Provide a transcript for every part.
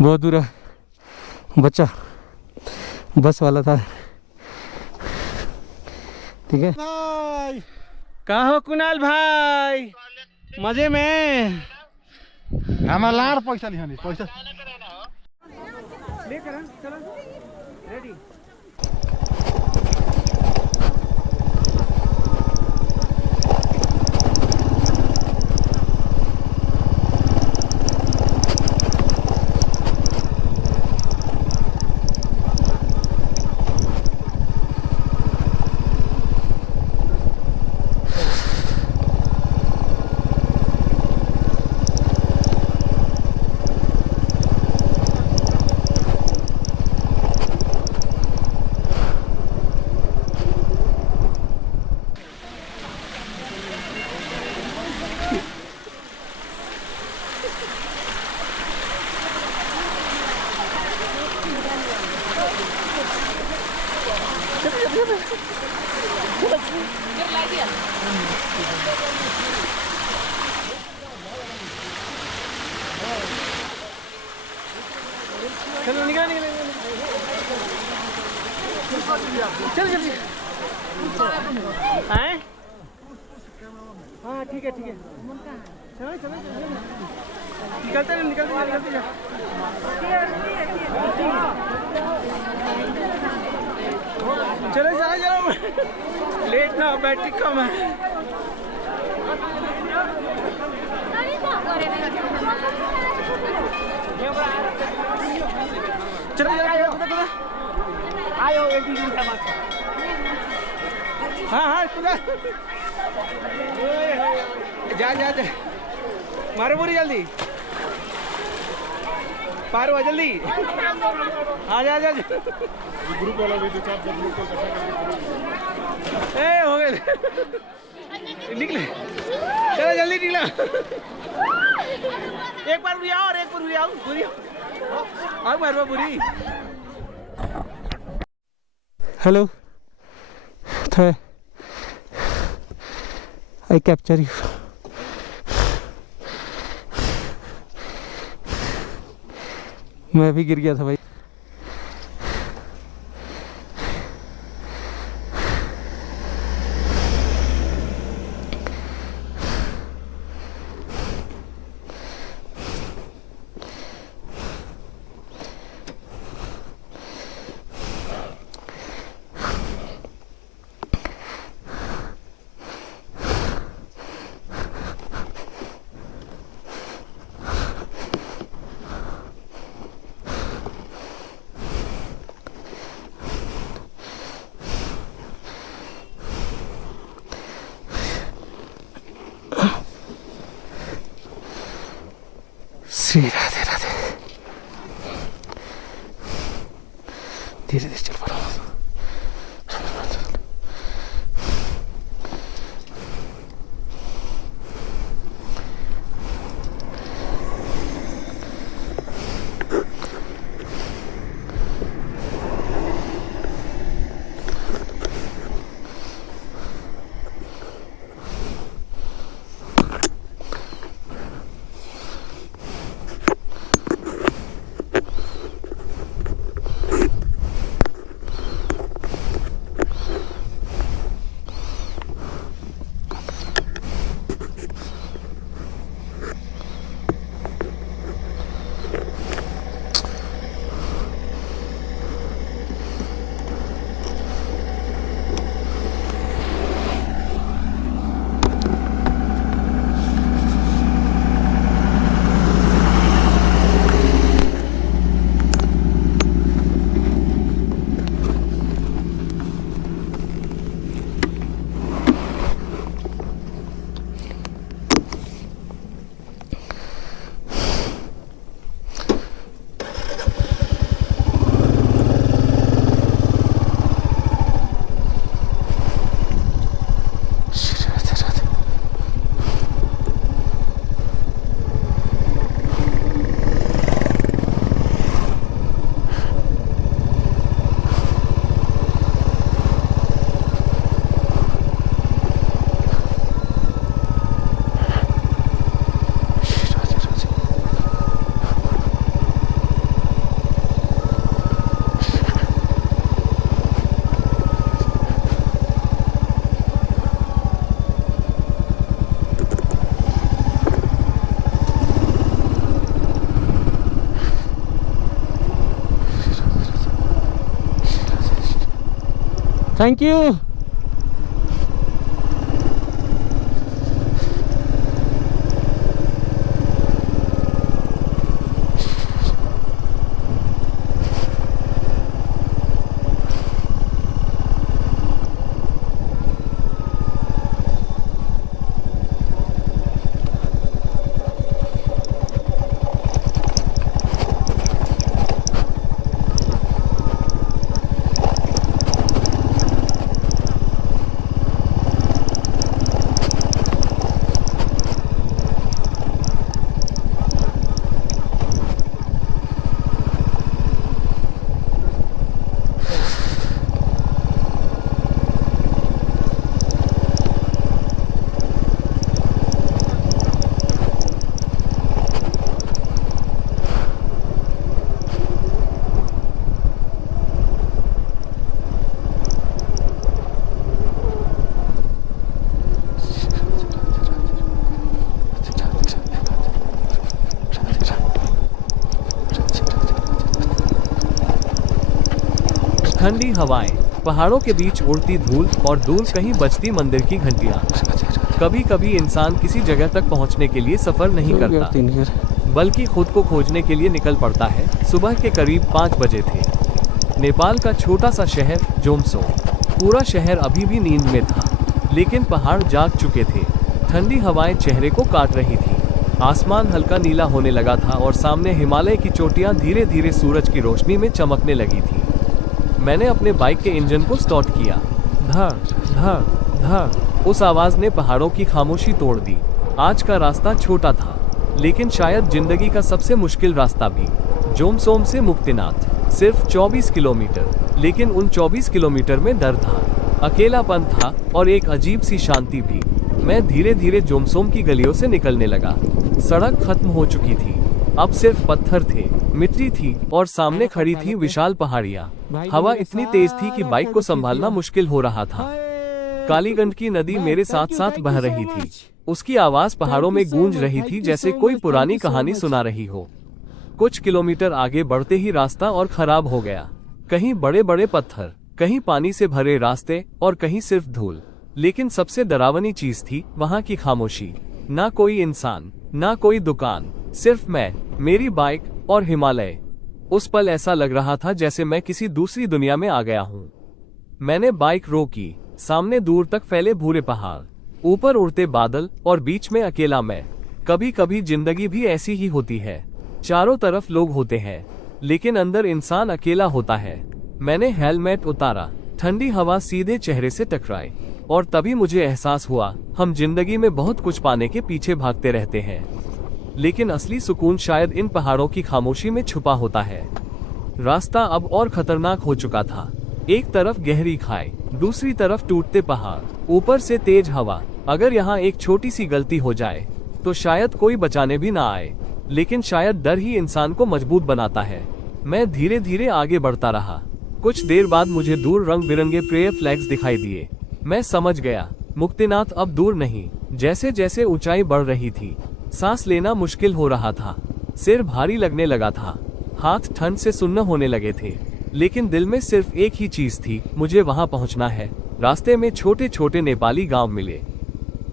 बहुत दूर है, बच्चा बस वाला था। ठीक है भाई। कहाँ हो कुणाल भाई? मजे में? हमारा लाड़ पैसा नहीं पैसा लेकर चलो रेडी। चलो निकल निकल चल जल्दी। हैं? हाँ ठीक है ठीक है। चलो चलो निकलते हैं निकलते हैं निकलते हैं। चलो चलो चलो लेट ना, बैटरी कम है। चलो चलो आयो एक दिन का बात। हाँ हाँ खुदा जा जा जा मारो पूरी जल्दी पारो आ जल्दी। हाँ जा जा ग्रुप वाला भी 2-4 लोग को ए हो गए निकले। चलो जल्दी निकला। एक बार पूरी आओ और एक बार पूरी आओ पूरी आओ मारवा पूरी। Hello I capture you. मैं भी गिर गया था भाई। श्री राधे राधे। धीरे धीरे चल पा रहा हूँ। Thank you. ठंडी हवाएं, पहाड़ों के बीच उड़ती धूल और दूर कहीं बजती मंदिर की घंटियां। कभी कभी इंसान किसी जगह तक पहुंचने के लिए सफर नहीं करता, बल्कि खुद को खोजने के लिए निकल पड़ता है। सुबह के करीब 5 बजे थे। नेपाल का छोटा सा शहर जोमसोम। पूरा शहर अभी भी नींद में था, लेकिन पहाड़ जाग चुके थे। ठंडी हवाएं चेहरे को काट रही थी। आसमान हल्का नीला होने लगा था और सामने हिमालय की चोटियां धीरे धीरे सूरज की रोशनी में चमकने लगी थी। मैंने अपने बाइक के इंजन को स्टार्ट किया। धड़ धड़ धड़। उस आवाज ने पहाड़ों की खामोशी तोड़ दी। आज का रास्ता छोटा था, लेकिन शायद जिंदगी का सबसे मुश्किल रास्ता भी। जोमसोम से मुक्तिनाथ सिर्फ 24 किलोमीटर, लेकिन उन 24 किलोमीटर में डर था, अकेलापन था और एक अजीब सी शांति भी। मैं धीरे धीरे जोमसोम की गलियों से निकलने लगा। सड़क खत्म हो चुकी थी, अब सिर्फ पत्थर थे, मिट्टी थी और सामने खड़ी थी विशाल पहाड़ियां। हवा इतनी तेज थी कि बाइक को संभालना मुश्किल हो रहा था। कालीगंज की नदी मेरे साथ साथ बह रही थी। उसकी आवाज पहाड़ों में गूंज रही थी, जैसे कोई पुरानी कहानी सुना रही हो। कुछ किलोमीटर आगे बढ़ते ही रास्ता और खराब हो गया। कहीं बड़े बड़े पत्थर, कहीं पानी से भरे रास्ते और कहीं सिर्फ धूल। लेकिन सबसे डरावनी चीज थी वहाँ की खामोशी। ना कोई इंसान, ना कोई दुकान, सिर्फ मैं, मेरी बाइक और हिमालय। उस पल ऐसा लग रहा था जैसे मैं किसी दूसरी दुनिया में आ गया हूँ। मैंने बाइक रोकी। सामने दूर तक फैले भूरे पहाड़, ऊपर उड़ते बादल और बीच में अकेला मैं। कभी कभी जिंदगी भी ऐसी ही होती है। चारों तरफ लोग होते हैं, लेकिन अंदर इंसान अकेला होता है। मैंने हेलमेट उतारा। ठंडी हवा सीधे चेहरे से टकराई और तभी मुझे एहसास हुआ, हम जिंदगी में बहुत कुछ पाने के पीछे भागते रहते हैं, लेकिन असली सुकून शायद इन पहाड़ों की खामोशी में छुपा होता है। रास्ता अब और खतरनाक हो चुका था। एक तरफ गहरी खाई, दूसरी तरफ टूटते पहाड़, ऊपर से तेज हवा। अगर यहाँ एक छोटी सी गलती हो जाए तो शायद कोई बचाने भी ना आए, लेकिन शायद डर ही इंसान को मजबूत बनाता है। मैं धीरे धीरे आगे बढ़ता रहा। कुछ देर बाद मुझे दूर रंग बिरंगे प्रेयर फ्लैग्स दिखाई दिए। मैं समझ गया, मुक्तिनाथ अब दूर नहीं। जैसे जैसे ऊंचाई बढ़ रही थी, सांस लेना मुश्किल हो रहा था, सिर भारी लगने लगा था, हाथ ठंड से सुन्न होने लगे थे, लेकिन दिल में सिर्फ एक ही चीज थी, मुझे वहां पहुंचना है। रास्ते में छोटे छोटे नेपाली गांव मिले,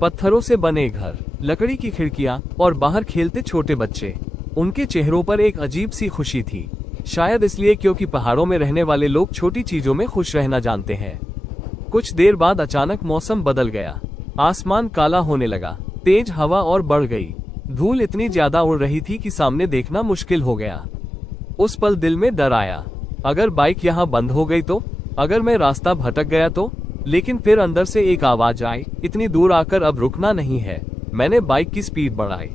पत्थरों से बने घर, लकड़ी की खिड़कियां और बाहर खेलते छोटे बच्चे। उनके चेहरों पर एक अजीब सी खुशी थी, शायद इसलिए क्योंकि पहाड़ों में रहने वाले लोग छोटी चीजों में खुश रहना जानते हैं। कुछ देर बाद अचानक मौसम बदल गया। आसमान काला होने लगा, तेज हवा और बढ़ गई। धूल इतनी ज्यादा उड़ रही थी कि सामने देखना मुश्किल हो गया। उस पल दिल में डर आया, अगर बाइक यहाँ बंद हो गई तो, अगर मैं रास्ता भटक गया तो। लेकिन फिर अंदर से एक आवाज आई, इतनी दूर आकर अब रुकना नहीं है। मैंने बाइक की स्पीड बढ़ाई।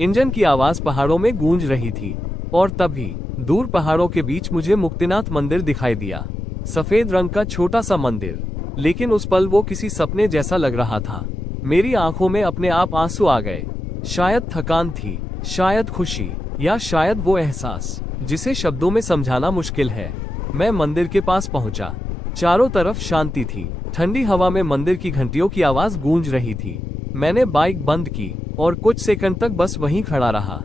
इंजन की आवाज पहाड़ों में गूंज रही थी और तभी दूर पहाड़ों के बीच मुझे मुक्तिनाथ मंदिर दिखाई दिया। सफेद रंग का छोटा सा मंदिर, लेकिन उस पल वो किसी सपने जैसा लग रहा था। मेरी आंखों में अपने आप आंसू आ गए। शायद थकान थी, शायद खुशी, या शायद वो एहसास जिसे शब्दों में समझाना मुश्किल है। मैं मंदिर के पास पहुंचा। चारों तरफ शांति थी। ठंडी हवा में मंदिर की घंटियों की आवाज गूंज रही थी। मैंने बाइक बंद की और कुछ सेकंड तक बस वहीं खड़ा रहा।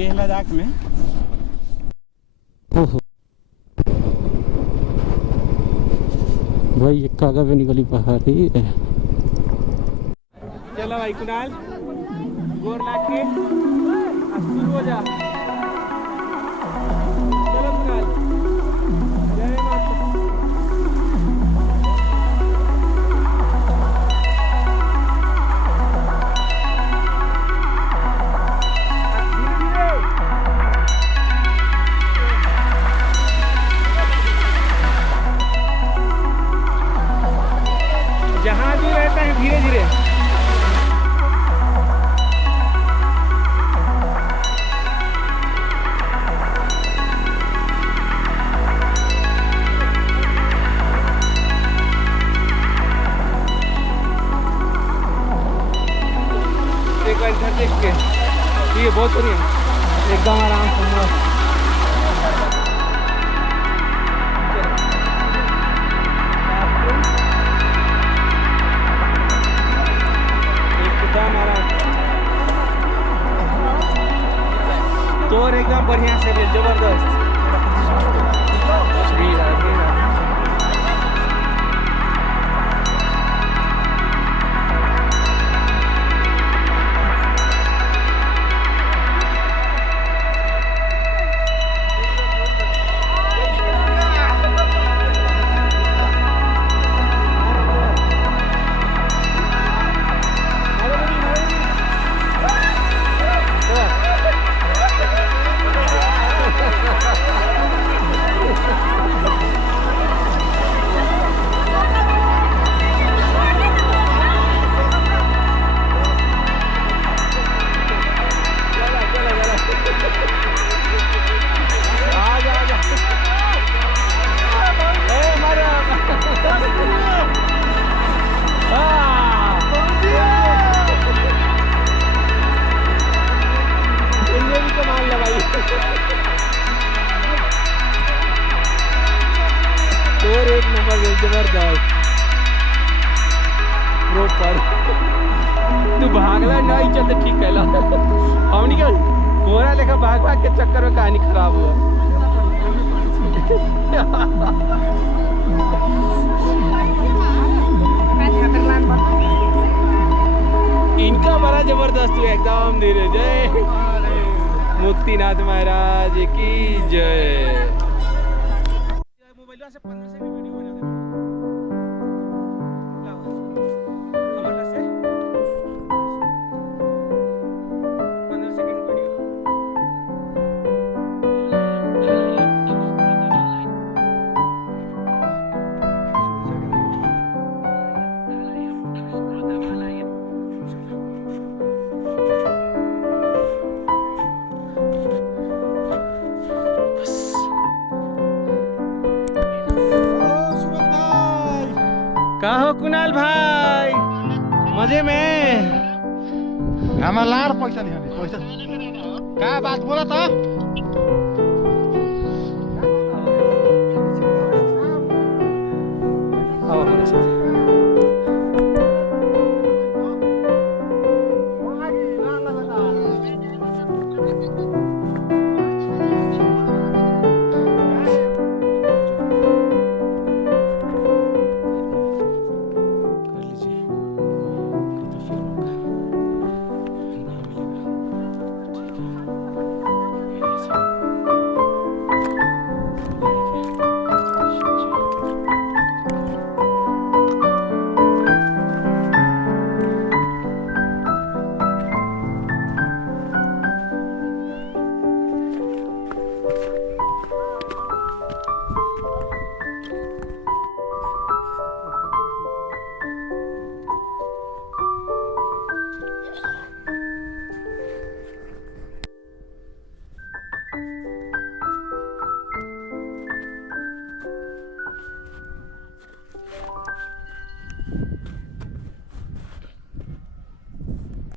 लेह लद्दाख में। भाई एक कागा पे निकली पहाड़ी है। चलो भाई कुणाल, गोर लाग के शुरू हो जा। चलो कुणाल, जय माता। जहाँ भी रहता है धीरे धीरे। एक बार इधर देख के, ये बहुत बढ़िया, एकदम आराम से मस्त। तोर एकदम बढ़िया से भेल, जबरदस्त। और एक नंबर जबरदस्त प्रॉपर। तू भागला नहीं चलते ठीक कहला। हमनी क्या घोड़ा लेकर भाग भाग के चक्कर में कहानी खराब हुआ। इनका बड़ा जबरदस्त हुआ एकदम धीरे। जय मुक्तिनाथ महाराज की जय। मोबाइल से 15 से भी वीडियो बना दे। हमारा से 15 सेकंड वीडियो। का हो कुणाल भाई, मजे में? हमारा लाड़ पैसा नहीं, पैसा का बात बोला था।